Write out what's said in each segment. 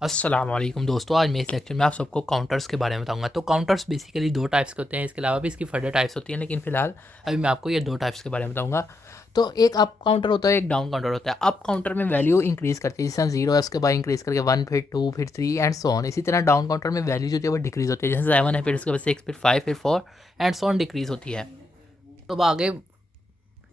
अस्सलाम वालेकुम दोस्तों, आज मैं इस लेक्चर में आप सबको काउंटर्स के बारे में बताऊंगा। तो काउंटर्स बेसिकली दो टाइप्स के होते हैं, इसके अलावा भी इसकी फर्दर टाइप्स होती हैं, लेकिन फिलहाल अभी मैं आपको ये दो टाइप्स के बारे में बताऊंगा। तो एक अप काउंटर होता है, एक डाउन काउंटर होता है। अप काउंटर में वैल्यू इंक्रीज़ करती है, जैसे जीरो है उसके बाद इंक्रीज़ करके 1, फिर 2, फिर 3 एंड सो ऑन। इसी तरह डाउन काउंटर में वैल्यू जो होती है वो डिक्रीज़ होती है, जैसे 7 है, फिर उसके बाद 6, फिर 5, फिर 4 एंड सो ऑन डिक्रीज़ होती है। तो अब आगे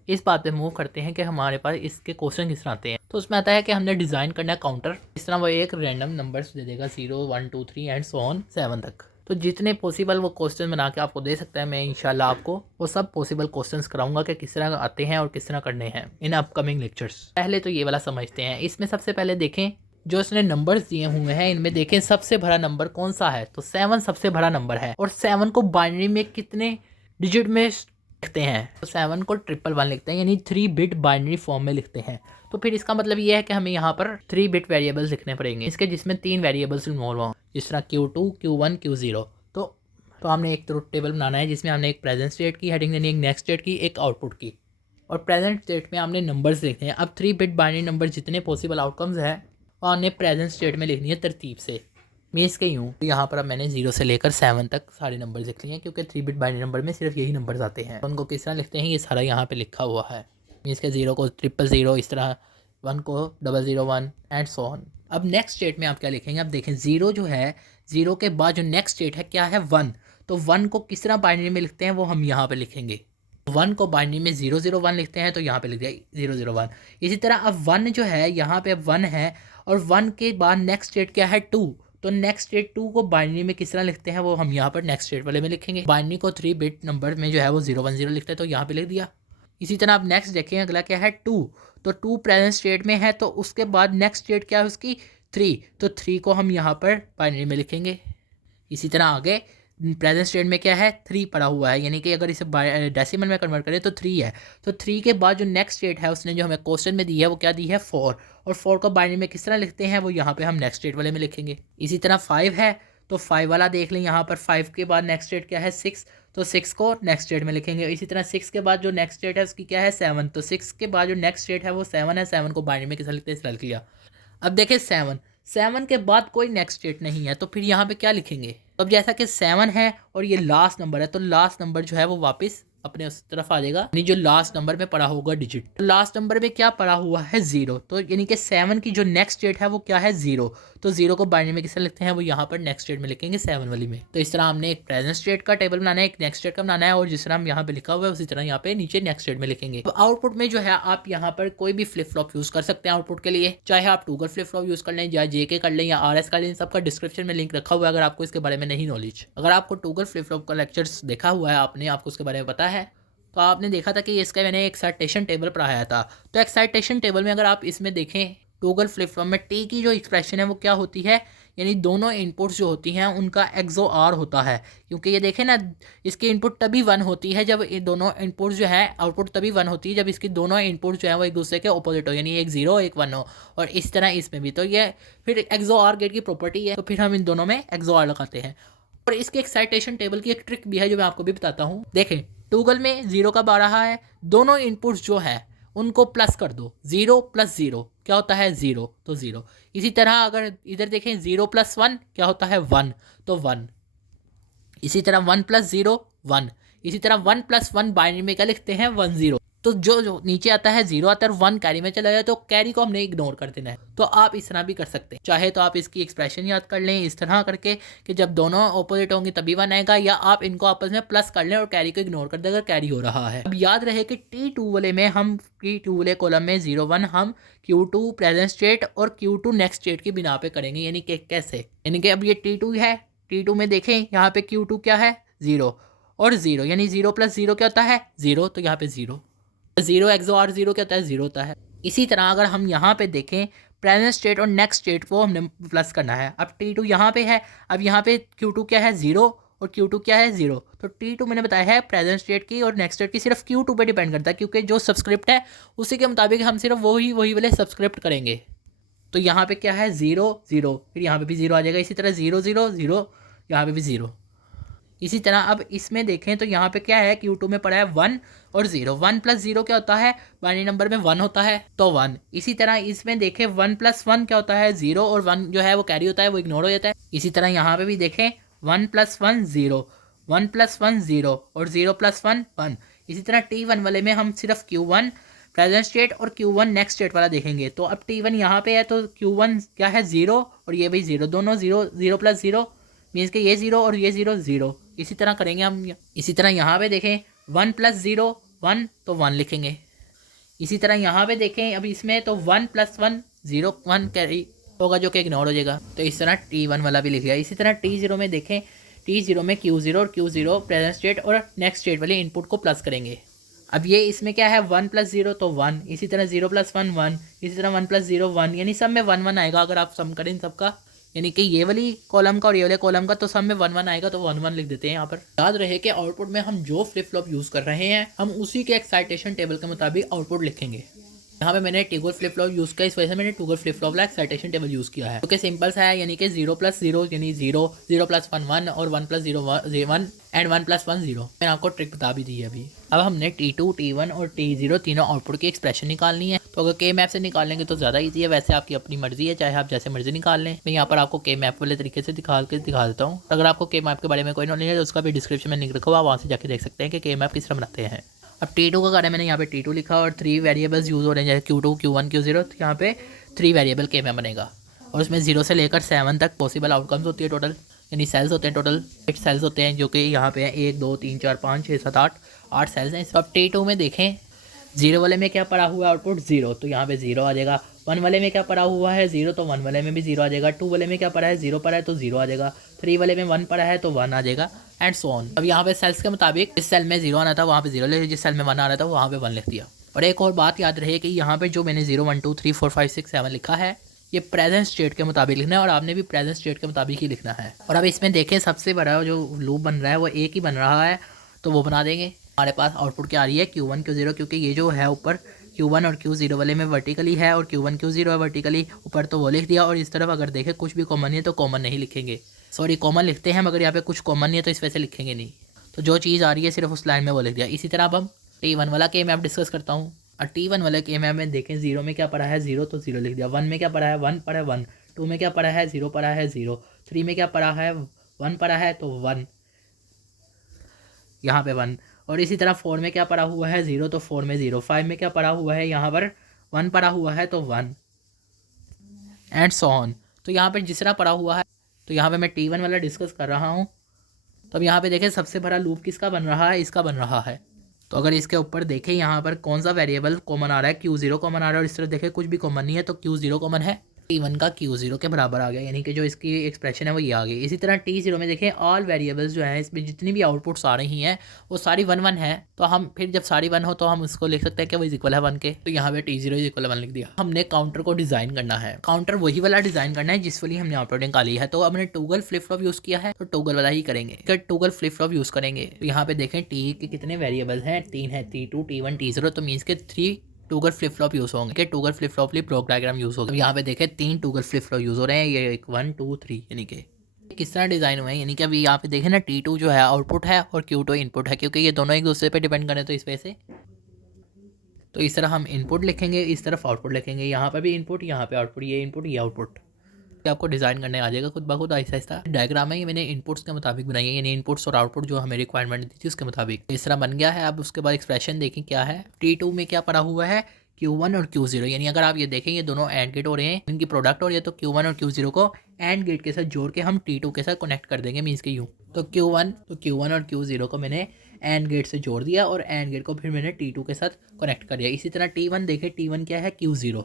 इस बात पे मूव करते हैं कि हमारे पास इसके क्वेश्चन किस तरह आते हैं। तो उसमें आता है कि हमने डिज़ाइन करना है काउंटर, इस तरह वो एक रैंडम नंबर्स दे देगा 0, 1, 2, 3 एंड सो ऑन 7 तक। तो जितने पॉसिबल वो क्वेश्चन बना के आपको दे सकता है, मैं इंशाल्लाह आपको वो सब पॉसिबल क्वेश्चंस कराऊंगा कि किस तरह आते हैं और किस तरह करने हैं इन अपकमिंग लेक्चर्स। पहले तो ये वाला समझते हैं। इसमें सबसे पहले देखें जो इसने नंबर्स दिए हुए हैं, इनमें देखें सबसे बड़ा नंबर कौन सा है। तो 7 सबसे बड़ा नंबर है, और 7 को बाइनरी में कितने डिजिट में लिखते हैं। तो 7 को 111 लिखते हैं, यानी 3 बिट बाइनरी फॉर्म में लिखते हैं। तो फिर इसका मतलब ये है कि हमें यहाँ पर 3 बिट वेरिएबल्स लिखने पड़ेंगे, इसके जिसमें 3 वेरिएबल्स इन्वॉल्व हों, जिस तरह Q2, Q1, Q0। तो हमने एक ट्रुथ टेबल बनाना है, जिसमें हमने एक प्रेजेंट स्टेट की हेडिंग देनी है, एक नेक्स्ट स्टेट की, एक आउटपुट की, और प्रेजेंट स्टेट में हमने नंबर्स लिखने हैं। अब 3 बिट बाइनरी नंबर जितने पॉसिबल आउटकम्स हैं और हमने प्रेजेंट स्टेट में लिखनी है तरतीब से। मैं इसके यूँ तो यहाँ पर अब मैंने 0 से लेकर 7 तक सारे नंबर लिख लिए हैं, क्योंकि 3 बिट बाइनरी नंबर में सिर्फ यही नंबर्स आते हैं। तो उनको किस तरह लिखते हैं ये सारा यहाँ पे लिखा हुआ है। इसके 0 को 000, इस तरह 1 को 001 एंड सो ऑन। अब नेक्स्ट स्टेट में आप क्या लिखेंगे, अब देखें 0 जो है, 0 के बाद जो नेक्स्ट स्टेट है क्या है, 1। तो 1 को किस तरह बाइनरी में लिखते हैं वो हम यहाँ पर लिखेंगे। 1 को बाइनरी में 001 लिखते हैं, तो यहाँ पे लिख दिया 001। इसी तरह अब 1 जो है, यहाँ पे 1 है, और 1 के बाद नेक्स्ट स्टेट क्या है, 2। तो नेक्स्ट स्टेट 2 को बाइनरी में किस तरह लिखते हैं वो हम यहाँ पर नेक्स्ट स्टेट वाले में लिखेंगे। बाइनरी को 3 बिट नंबर में जो है वो 010 लिखते हैं, तो यहाँ पे लिख दिया। इसी तरह आप नेक्स्ट देखें, अगला क्या है 2। तो 2 प्रेजेंट स्टेट में है, तो उसके बाद नेक्स्ट स्टेट क्या है उसकी 3। तो 3 को हम यहाँ पर बाइनरी में लिखेंगे। इसी तरह आगे प्रेजेंट स्टेट में क्या है, 3 पड़ा हुआ है, यानी कि अगर इसे डेसिमल में कन्वर्ट करें तो 3 है। तो 3 के बाद जो नेक्स्ट स्टेट है उसने जो हमें क्वेश्चन में दी है वो क्या दी है, 4। और 4 को बाइनरी में किस तरह लिखते हैं वो यहाँ पे हम नेक्स्ट स्टेट वाले में लिखेंगे। इसी तरह 5 है, तो 5 वाला देख लें, यहाँ पर 5 के बाद नेक्स्ट स्टेट क्या है, 6। तो 6 को नेक्स्ट स्टेट में लिखेंगे। इसी तरह 6 के बाद जो नेक्स्ट स्टेट है उसकी क्या है, 7। तो 6 के बाद जो नेक्स्ट स्टेट है वो 7 है, 7 को बाइनरी में किस तरह लिखते हैं, इस तरह लिख लिया। अब देखें 7 के बाद कोई नेक्स्ट स्टेट नहीं है, तो फिर यहाँ पे क्या लिखेंगे। तो अब जैसा कि 7 है और ये लास्ट नंबर है, तो लास्ट नंबर जो है वो वापस अपने उस तरफ आ जाएगा, यानी जो लास्ट नंबर में पड़ा होगा डिजिट। तो लास्ट नंबर में क्या पड़ा हुआ है, 0। तो यानी कि 7 की जो नेक्स्ट स्टेट है वो क्या है, 0। तो 0 को बाइनरी में किससे लिखते हैं वो यहाँ पर नेक्स्ट स्टेट में लिखेंगे, 7 वाली में। तो इस तरह हमने एक प्रेजेंट स्टेट का टेबल बनाना है, एक नेक्स्ट स्टेट का बनाना है, और जिस तरह हम यहाँ पे लिखा हुआ है उसी तरह यहाँ पे नीचे नेक्स्ट स्टेट में लिखेंगे। तो आउटपुट में जो है आप यहाँ पर कोई भी फ्लिप फ्लॉप यूज कर सकते हैं आउटपुट के लिए, चाहे आप टूगर फ्लिप फ्लॉप यूज कर लें या JK कर लें या RS कर लें, सबका डिस्क्रिप्शन में लिंक रखा हुआ है अगर आपको इसके बारे में नहीं नॉलेज। अगर आपको टूगर फ्लिप फ्लॉप का लेक्चर्स देखा हुआ है आपने, आपको उसके बारे में पता है, तो आपने देखा था कि इसका मैंने एक्साइटेशन टेबल पढ़ाया था। तो एक्साइटेशन टेबल में अगर आप इसमें देखें टॉगल फ्लिप फ्लॉप में टी की जो एक्सप्रेशन है वो क्या होती है, यानी दोनों इनपुट्स जो होती हैं उनका XOR होता है। क्योंकि ये देखें ना, इसकी इनपुट तभी 1 होती है जब ये दोनों इनपुट्स जो है, आउटपुट तभी 1 होती है जब इसकी दोनों इनपुट्स जो है वो एक दूसरे के अपोजिट हो, यानी एक 0 एक 1 हो। और इस तरह इसमें भी, तो ये फिर XOR गेट की प्रॉपर्टी है, तो फिर हम इन दोनों में XOR लगाते हैं। और इसके एक्साइटेशन टेबल की एक ट्रिक भी है जो मैं आपको भी बताता हूँ। देखें टॉगल में 0 कब आ रहा है, दोनों इनपुट्स जो है उनको प्लस कर दो, 0 + 0 क्या होता है, 0, तो 0। इसी तरह अगर इधर देखें 0 + 1 क्या होता है, 1, तो 1। इसी तरह 1 + 0 1। इसी तरह 1 + 1 बाइनरी में क्या लिखते हैं, 1 0। तो जो नीचे आता है 0 आता है और 1 कैरी में चला जाए, तो कैरी को हमने इग्नोर कर देना है। तो आप इस तरह भी कर सकते हैं, चाहे तो आप इसकी एक्सप्रेशन याद कर लें इस तरह करके कि जब दोनों ऑपोजिट होंगे तभी 1 आएगा, या आप इनको आपस में प्लस कर लें और कैरी को इग्नोर कर दें अगर कैरी हो रहा है। अब याद रहे कि T2 वाले में हम T2 वाले कॉलम में 0 1 हम Q2 प्रेजेंट स्टेट और Q2 नेक्स्ट स्टेट की बिना पे करेंगे, यानी कि कैसे, यानी कि अब ये T2 है, T2 में देखें यहाँ पे Q2 क्या है, 0 और 0, यानी 0 + 0 क्या होता है, 0। तो यहाँ पे 0 XOR 0 क्या होता है, 0 होता है। इसी तरह अगर हम यहाँ पे देखें प्रेजेंट स्टेट और नेक्स्ट स्टेट को हमने प्लस करना है। अब T2 यहाँ पे है, अब यहाँ पे Q2 क्या है, 0 और Q2 क्या है, 0। तो T2 मैंने बताया है प्रेजेंट स्टेट की और नेक्स्ट स्टेट की सिर्फ Q2 पे डिपेंड करता है, क्योंकि जो सबस्क्रिप्ट है उसी के मुताबिक हम सिर्फ वही वाले सबस्क्रिप्ट करेंगे। तो यहाँ पे क्या है, 0 0, फिर यहाँ पे भी 0 आ जाएगा। इसी तरह 0 0 0, यहाँ पे भी 0। इसी तरह अब इसमें देखें तो यहाँ पे क्या है, Q2 में पड़ा है 1 और 0। 1 + 0 क्या होता है, बाइनरी नंबर में 1 होता है तो 1। इसी तरह इसमें देखें 1 + 1 क्या होता है, 0, और 1 जो है वो कैरी होता है, वो इग्नोर हो जाता है। इसी तरह यहाँ पे भी देखें 1 + 1 0, 1 + 1 0 और 0 + 1 1। इसी तरह T1 वाले में हम सिर्फ Q1 प्रेजेंट स्टेट और Q1 नेक्स्ट स्टेट वाला देखेंगे। तो अब T1 यहाँ पे है तो Q1 क्या है 0 और ये भी 0, दोनों 0, 0 + 0 मीन्स कि ये 0 और ये 0 0। इसी तरह करेंगे हम। इसी तरह यहाँ पे देखें 1 + 0 1 तो 1 लिखेंगे। इसी तरह यहाँ पे देखें अब इसमें तो 1 + 1 0 1 कैरी होगा जो कि इग्नोर हो जाएगा, तो इस तरह T1 वाला भी लिख लिया। इसी तरह T0 में देखें, T0 में Q0 और Q0 प्रेजेंट स्टेट और नेक्स्ट स्टेट वाले इनपुट को प्लस करेंगे। अब ये इसमें क्या है 1 + 0 तो 1, इसी तरह 0 + 1 1, इसी तरह 1 + 0 1, यानी सब में 1 1 आएगा अगर आप सम करें सबका, यानी कि ये वाली कॉलम का और ये वाले कॉलम का, तो सब में 1 1 आएगा तो 1 1 लिख देते हैं यहाँ पर। याद रहे कि आउटपुट में हम जो फ्लिप फ्लॉप यूज़ कर रहे हैं हम उसी के एक्साइटेशन टेबल के मुताबिक आउटपुट लिखेंगे। यहाँ पे मैंने टिगल फ्लिप फ्लॉप यूज़ किया, इस वजह से मैंने टूगल फ्लिप फ्लॉप वाला एक्साइटेशन टेबल यूज़ किया है, क्योंकि सिंपल सा है, यानी कि 0 + 0 यानी 0, 0 + 1 1 और 1 + 0 1 एंड 1 + 1 0। मैंने आपको ट्रिक बता भी दी है अभी। अब हमने T2, T1 और T0 तीनों आउटपुट की एक्सप्रेशन निकालनी है। तो अगर के मैप से निकालेंगे तो ज़्यादा ईजी है, वैसे आपकी अपनी मर्जी है, चाहे आप जैसे मर्जी निकाल लें। मैं यहाँ पर आपको के मैप वाले तरीके से दिखा देता हूँ। अगर आपको के मैप के बारे में कोई नॉलेज है तो उसका भी डिस्क्रिप्शन में लिंक रखा हुआ, वहाँ से जाके देख सकते हैं कि के मैप किस तरह बनाते हैं। अब T2 का कारण मैंने यहाँ पे T2 लिखा और 3 वेरिएबल्स यूज़ हो रहे हैं, जैसे Q2 Q1 Q0, तो यहाँ पे 3 वेरिएबल के मैप बनेगा और उसमें 0 से लेकर 7 तक पॉसिबल आउटकम्स होती है टोटल, यानी सेल्स होते हैं टोटल 8 सेल्स होते हैं, जो कि यहाँ पे 1 2 3 4 5 6 7 8 सेल्स हैं। अब T2 में देखें 0 वाले में क्या पड़ा हुआ है आउटपुट 0, तो यहाँ पे 0 आ जाएगा। 1 वाले में क्या पड़ा हुआ है 0, तो 1 वाले में भी 0 आ जाएगा। 2 वाले में क्या पड़ा है 0 पड़ा है तो 0 आ जाएगा। 3 वाले में 1 पड़ा है तो 1 आ जाएगा एंड सो ऑन। अब यहाँ पे सेल्स के मुताबिक जिस सेल में 0 आना था वहाँ पे 0 लिख दिया, जिस सेल में 1 आ रहा था वहाँ पे 1 लिख दिया। और एक और बात याद रहे कि यहाँ पे जो मैंने 0 1 2 3 4 5 6 7 लिखा है ये प्रेजेंट स्टेट के मुताबिक लिखना है और आपने भी प्रेजेंट स्टेट के मुताबिक ही लिखना है। और अब इसमें देखें सबसे बड़ा जो लूप बन रहा है वो एक ही बन रहा है, तो वो बना देंगे। हमारे पास आउटपुट क्या आ रही है Q1 Q0, क्योंकि ये जो है ऊपर Q1 और Q0 वाले में वर्टिकली है और Q1 Q0 है वर्टिकली ऊपर, तो वो लिख दिया। और इस तरफ अगर देखें कुछ भी कॉमन नहीं है तो कॉमन नहीं लिखेंगे, सॉरी कॉमन लिखते हैं मगर यहाँ पे कुछ कॉमन नहीं है तो इस वजह से लिखेंगे नहीं, तो जो चीज़ आ रही है सिर्फ उस लाइन में वो लिख दिया। इसी तरह अब हम T1 वाला के मैप डिस्कस करता हूँ। और T1 वाले के मैप में देखें 0 में क्या पड़ा है 0 तो 0 लिख दिया। 1 में क्या पड़ा है 1 पड़ा है 1, 2 में क्या पड़ा है 0 पड़ा है 0, 3 में क्या पड़ा है 1 पड़ा है तो 1 यहाँ पे 1, और इसी तरह 4 में क्या पड़ा हुआ है 0 तो 4 में 0, 5 में क्या पड़ा हुआ है यहाँ पर 1 पड़ा हुआ है तो 1 एंड सो ऑन। तो यहाँ पर जिस तरह पड़ा हुआ है, तो यहाँ पे मैं T1 वाला डिस्कस कर रहा हूँ। तो अब यहाँ पे देखें सबसे बड़ा लूप किसका बन रहा है, इसका बन रहा है। तो अगर इसके ऊपर देखें यहाँ पर कौन सा वेरिएबल कॉमन आ रहा है, Q0 कॉमन आ रहा है, और इस तरह देखें कुछ भी कॉमन नहीं है तो Q0 कॉमन है। T1 का Q0 के बराबर आ गया, यानी कि जो इसकी एक्सप्रेशन है वो ये आ गई। इसी तरह T0 में देखें ऑल वेरिएबल्स जो हैं इसमें जितनी भी आउटपुट्स आ रही हैं वो सारी 1 1 है, तो हम फिर जब सारी 1 हो तो हम इसको लिख सकते हैं कि वो इक्वल है 1 के। तो यहाँ पे T0 इक्वल 1 लिख दिया। हमने काउंटर को डिज़ाइन करना है, काउंटर वही वाला डिज़ाइन करना है जिस वाली हमने आउटपुट निकाली है। तो हमने टूगल फ्लिप फ्लॉप यूज़ किया है तो टूगल वाला ही करेंगे, फिर टूगल फ्लिप फ्लॉप यूज़ करेंगे। तो यहाँ पे देखें T के कितने वेरिएबल्स हैं, 3 है, T2 T1 T0, तो मीन्स के 3 टूगल फ्लिप फ्लॉप यूज़ होंगे कि टूगल फ्लिप फ्लॉप लिए ब्लॉक डायग्राम यूज़ होगा। यहाँ पे देखें 3 टूगल फ्लिप फ्लॉप यूज़ हो रहे हैं, ये 1 2 3, यानी कि किस तरह डिज़ाइन हुए हैं। यानी कि अभी यहाँ पे देखें ना T2 जो है आउटपुट है और Q2 इनपुट है, क्योंकि ये दोनों एक दूसरे पे डिपेंड करें, तो इस वजह से तो इस तरह हम इनपुट लिखेंगे, इस तरफ आउटपुट लिखेंगे, यहाँ पर भी इनपुट यहाँ पे आउटपुट, ये इनपुट ये आउटपुट। आपको डिज़ाइन करने आ जाएगा खुद ब खुद आहिस्ता आहिस्ता। डायग्राम है ये मैंने इनपुट्स के मुताबिक बनाई है, यानी इनपुट्स और आउटपुट जो हमें रिक्वायरमेंट दी थी उसके मुताबिक इस तरह बन गया है। अब उसके बाद एक्सप्रेशन देखें क्या है। T2 में क्या पड़ा हुआ है Q1 और Q0, यानी अगर आप ये देखें ये दोनों एंड गेट हो रहे हैं, इनकी प्रोडक्ट हो रही है, तो Q1 और Q0 को एंड गेट के साथ जोड़ के हम T2 के साथ कनेक्ट कर देंगे, मीन्स के यूँ। तो Q1 और Q0 को मैंने एंड गेट से जोड़ दिया और एंड गेट को फिर मैंने T2 के साथ कनेक्ट कर दिया। इसी तरह T1 देखें, T1 क्या है Q0,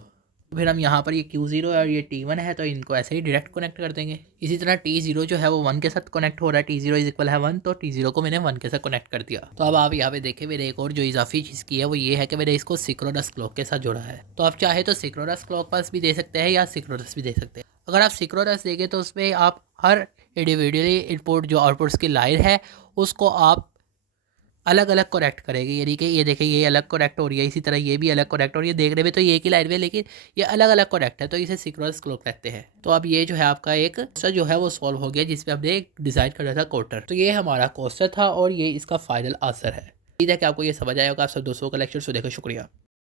फिर हम यहाँ पर ये Q0 और ये T1 है तो इनको ऐसे ही डायरेक्ट कनेक्ट कर देंगे। इसी तरह T0 जो है वो 1 के साथ कनेक्ट हो रहा है, T0 इक्वल है 1, तो T0 को मैंने 1 के साथ कनेक्ट कर दिया। तो अब आप यहाँ पे देखें मेरे एक और जो इजाफी चीज़ की है वो ये है कि मैंने इसको सिक्रोनस क्लॉक के साथ जोड़ा है। तो आप चाहे तो सिक्रोनस क्लॉक पास भी दे सकते हैं या सिक्रोनस भी दे सकते हैं। अगर आप सिक्रोनस देंगे तो उसमें आप हर इंडिविजुअली इनपुट जो आउटपुट्स की लाइन है उसको आप अलग अलग करेक्ट करेगी, यानी कि ये देखिए ये अलग करेक्ट हो रही है, इसी तरह ये भी अलग करेक्ट हो रही है। देखने में तो ये एक ही लाइन में, लेकिन ये अलग अलग करेक्ट है, तो इसे सिंक्रोनस क्लॉक कहते हैं। तो अब ये जो है आपका एक क्वेश्चन जो है वो सॉल्व हो गया, जिसमें हमने एक डिसाइड करना था क्वार्टर। तो ये हमारा क्वेश्चन था और ये इसका फाइनल आंसर है। उम्मीद है कि आपको ये समझ आया होगा। आप सब दोस्तों का लेक्चर सुनने का शुक्रिया।